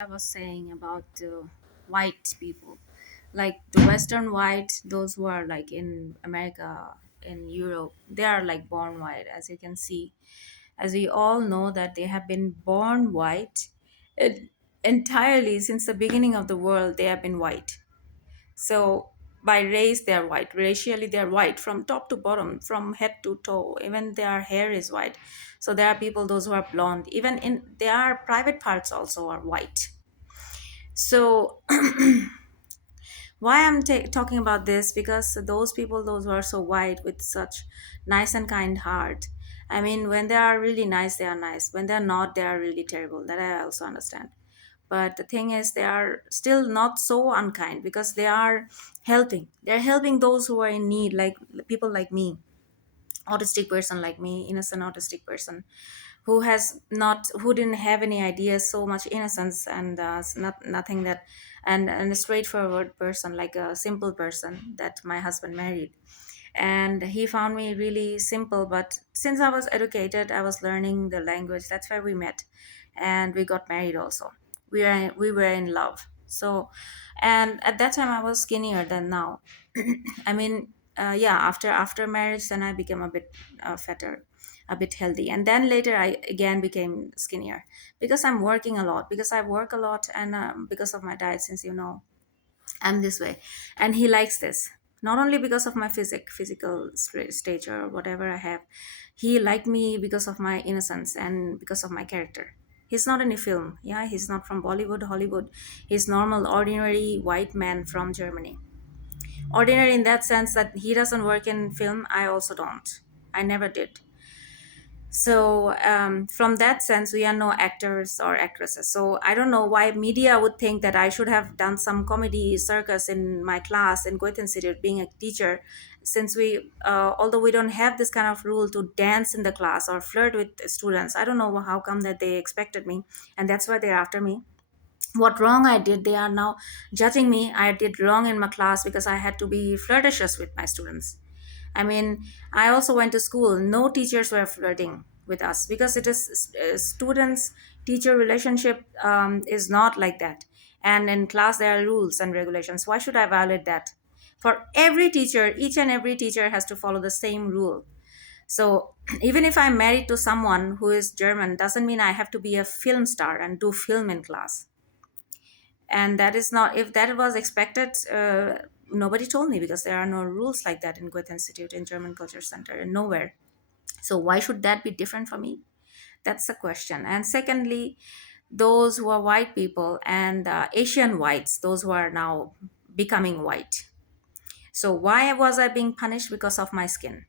I was saying about white people, like the Western white, those who are like in America, in Europe, they are like born white, as you can see. As we all know, that they have been born white it, entirely since the beginning of the world, they have been white. So by race, they are white. Racially, they are white from top to bottom, from head to toe. Even their hair is white. So there are people, those who are blonde. Even in their private parts also are white. So why I'm talking about this, because those people, those who are so white with such nice and kind heart, I mean, when they are really nice, they are nice. When they're not, they are really terrible. That I also understand. But the thing is, they are still not so unkind, because they are helping. They're helping those who are in need, like people like me, autistic person like me, innocent autistic person, who didn't have any ideas, so much innocence, and nothing that, and a straightforward person, like a simple person that my husband married. And he found me really simple, but since I was educated, I was learning the language. That's where we met, and we got married also. We were in love. So, and at that time I was skinnier than now. I mean, yeah, after marriage, then I became a bit fatter, a bit healthy, and then later I again became skinnier, because I'm working a lot, because I work a lot, and because of my diet, since I'm this way. And he likes this, not only because of my physical stature or whatever I have. He liked me because of my innocence and because of my character. He's not in a film. Yeah, he's not from Bollywood, Hollywood. He's normal, ordinary white man from Germany. Ordinary in that sense that he doesn't work in film. I also don't. I never did. So from that sense, we are no actors or actresses. So I don't know why media would think that I should have done some comedy circus in my class in Goethe Institute, being a teacher, since although we don't have this kind of rule to dance in the class or flirt with students. I don't know how come that they expected me, and that's why they're after me. What wrong I did, they are now judging me. I did wrong in my class because I had to be flirtatious with my students. I mean, I also went to school. No teachers were flirting with us, because it is students teacher relationship is not like that. And in class, there are rules and regulations. Why should I violate that? For every teacher, each and every teacher has to follow the same rule. So even if I'm married to someone who is German, doesn't mean I have to be a film star and do film in class. And that is not, if that was expected, nobody told me, because there are no rules like that in Goethe Institute, in German Culture Center, and nowhere. So why should that be different for me? That's the question. And secondly, those who are white people, and Asian whites, those who are now becoming white. So why was I being punished? Because of my skin.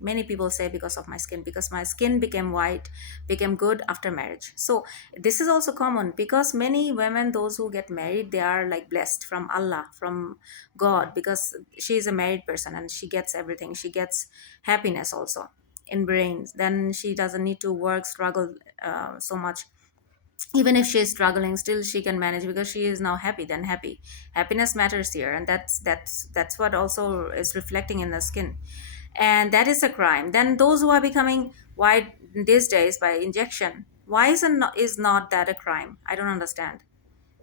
Many people say because of my skin, because my skin became white, became good after marriage. So this is also common, because many women, those who get married, they are like blessed from Allah, from God, because she is a married person and she gets everything. She gets happiness also in brains. Then she doesn't need to work, struggle so much. Even if she is struggling, still she can manage, because she is now happy. Then happiness matters here, and that's what also is reflecting in the skin. And that is a crime. Then those who are becoming white these days by injection, why is not that a crime? I don't understand.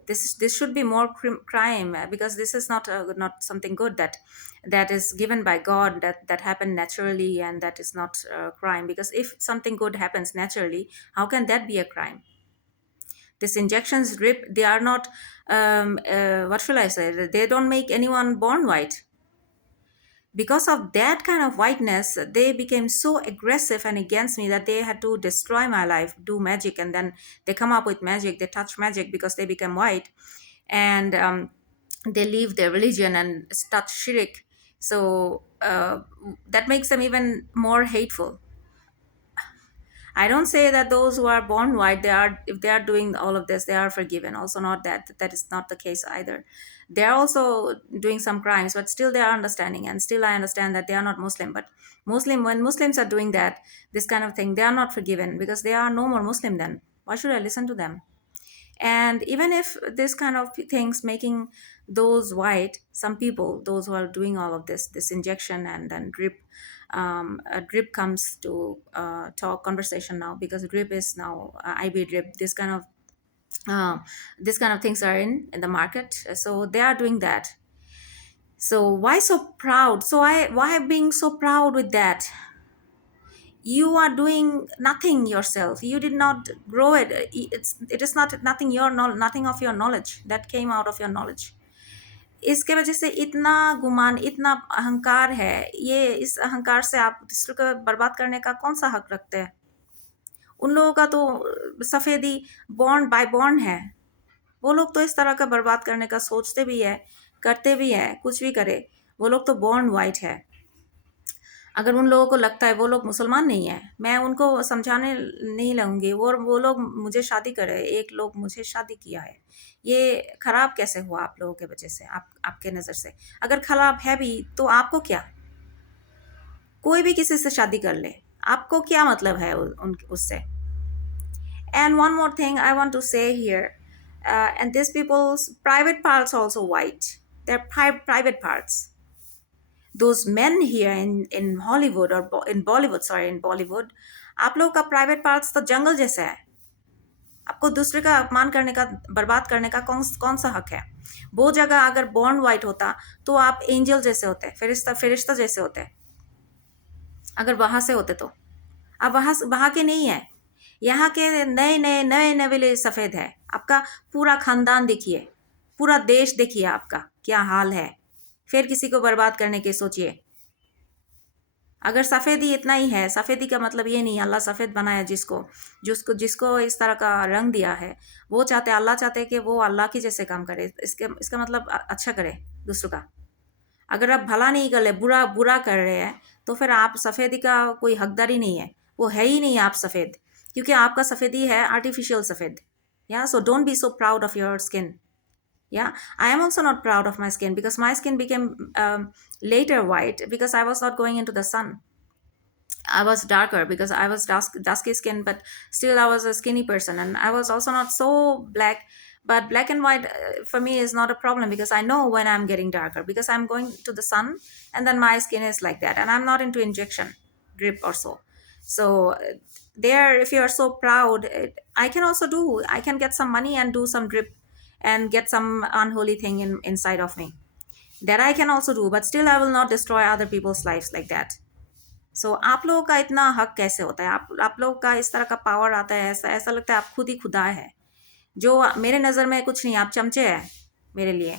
This should be more crime, because this is not something good that is given by God, that happened naturally, and that is not a crime. Because if something good happens naturally, how can that be a crime? These injections drip, they are not, what shall I say, they don't make anyone born white. Because of that kind of whiteness, they became so aggressive and against me, that they had to destroy my life, do magic, and then they come up with magic, they touch magic, because they become white. And they leave their religion and touch shirk. So that makes them even more hateful. I don't say that those who are born white, they are, if they are doing all of this, they are forgiven. Also, not that is not the case either. They are also doing some crimes, but still they are understanding, and still I understand that they are not Muslim. But when Muslims are doing that, this kind of thing, they are not forgiven, because they are no more Muslim. Then why should I listen to them? And even if this kind of things making those white, some people, those who are doing all of this injection and then drip, a drip comes to talk conversation now, because drip is now IB drip, this kind of This kind of things are in the market, so they are doing that. So why so proud? So why being so proud with that? You are doing nothing yourself. You did not grow it. It is not nothing nothing of your knowledge that came out of your knowledge. इसके वजह से इतना गुमान, इतना अहंकार है, ये इस अहंकार से आप दूसरे को बर्बाद करने का कौन सा हक रखते हैं? उन लोगों का तो सफ़ेदी बॉर्न बाय बॉर्न है। वो लोग तो इस तरह का बर्बाद करने का सोचते भी है, करते भी है, कुछ भी करे, वो लोग तो बॉर्न वाइट है। अगर उन लोगों को लगता है वो लोग मुसलमान नहीं है, मैं उनको समझाने नहीं लगूंगी। वो लोग मुझे शादी करे, एक लोग मुझे शादी किया है, ये खराब कैसे हुआ आप लोगों के वजह से? आपके नज़र से अगर खराब है भी तो आपको क्या? कोई भी किसी से शादी कर ले, आपको क्या मतलब है उससे? And one more thing I want to say here, and these people's private parts also white. They're private parts. Those men here in Hollywood or in Bollywood, sorry, in Bollywood, आप लोगों का प्राइवेट पार्ट्स तो जंगल जैसा है। आपको दूसरे का अपमान करने का, बर्बाद करने का कौन सा हक है? वो जगह अगर बॉर्न वाइट होता तो आप एंजल जैसे होते, फरिश्ता जैसे होते, अगर वहां से होते तो। अब वहां के नहीं है, यहाँ के नए नवेले सफ़ेद है। आपका पूरा खानदान देखिए, पूरा देश देखिए, आपका क्या हाल है। फिर किसी को बर्बाद करने के सोचिए। अगर सफ़ेदी इतना ही है, सफ़ेदी का मतलब ये नहीं अल्लाह सफ़ेद बनाया जिसको जिसको जिसको इस तरह का रंग दिया है, वो चाहते, अल्लाह चाहते हैं कि वो अल्लाह के जैसे काम करे। इसका मतलब अच्छा करे दूसरों का। अगर आप भला नहीं कर रहे, बुरा कर रहे हैं, तो फिर आप सफ़ेदी का कोई हकदारी नहीं है, वो है ही नहीं आप सफ़ेद, क्योंकि आपका सफ़ेदी है आर्टिफिशियल सफ़ेद। या so don't be so proud of your skin. Yeah, I am also not proud of my skin because my skin became later white because I was not going into the sun. I was darker because I was dusky skin, but still I was a skinny person, and I was also not so black. But black and white for me is not a problem because I know when I'm getting darker because I'm going to the sun, and then my skin is like that, and I'm not into injection drip or so. So there, if you are so proud, I can also do. I can get some money and do some drip, and get some unholy thing inside of me. That I can also do, but still I will not destroy other people's lives like that. सो आप लोगों का इतना हक कैसे होता है? आप लोगों का इस तरह का पावर आता है, ऐसा लगता है आप खुद ही खुदा है। जो मेरे नज़र में कुछ नहीं, आप चमचे हैं मेरे लिए।